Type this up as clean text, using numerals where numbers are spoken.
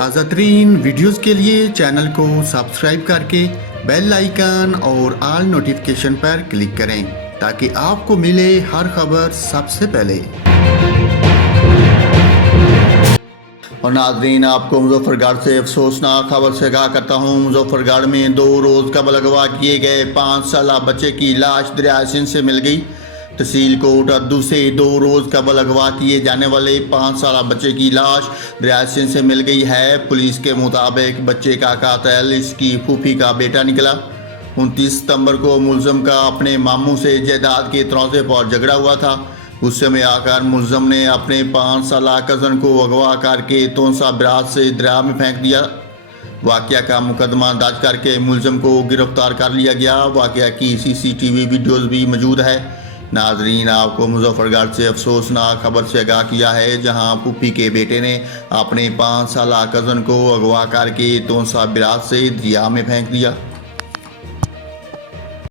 تازہ ترین ویڈیوز کے لیے چینل کو سبسکرائب کر کے بیل آئیکن اور آل نوٹیفیکیشن پر کلک کریں تاکہ آپ کو ملے ہر خبر سب سے پہلے۔ اور ناظرین، آپ کو مظفر گڑھ سے افسوسناک خبر سے آگاہ کرتا ہوں۔ مظفر گڑھ میں 2 روز قبل اغوا کیے گئے 5 سالہ بچے کی لاش دریائے سندھ سے مل گئی۔ تحصیل کوٹ اردو سے 2 روز قبل اغوا کیے جانے والے 5 سالہ بچے کی لاش دریائے سندھ سے مل گئی ہے۔ پولیس کے مطابق بچے کا قاتل اس کی پھوپھی کا بیٹا نکلا۔ 29 ستمبر کو ملزم کا اپنے ماموں سے جائیداد کے تنازع پر جھگڑا ہوا تھا۔ غصے میں آ کر ملزم نے اپنے 5 سالہ کزن کو اغوا کر کے تونسا براز سے دریا میں پھینک دیا۔ واقعہ کا مقدمہ درج کر کے ملزم کو گرفتار کر لیا گیا۔ واقعہ کی CCTV ویڈیوز بھی موجود ہے۔ ناظرین، آپ کو مظفر گڑھ سے افسوسناک خبر سے آگاہ کیا ہے، جہاں پھوپھی کے بیٹے نے اپنے 5 سالہ کزن کو اغوا کر کے تونسا براز سے دریا میں پھینک دیا۔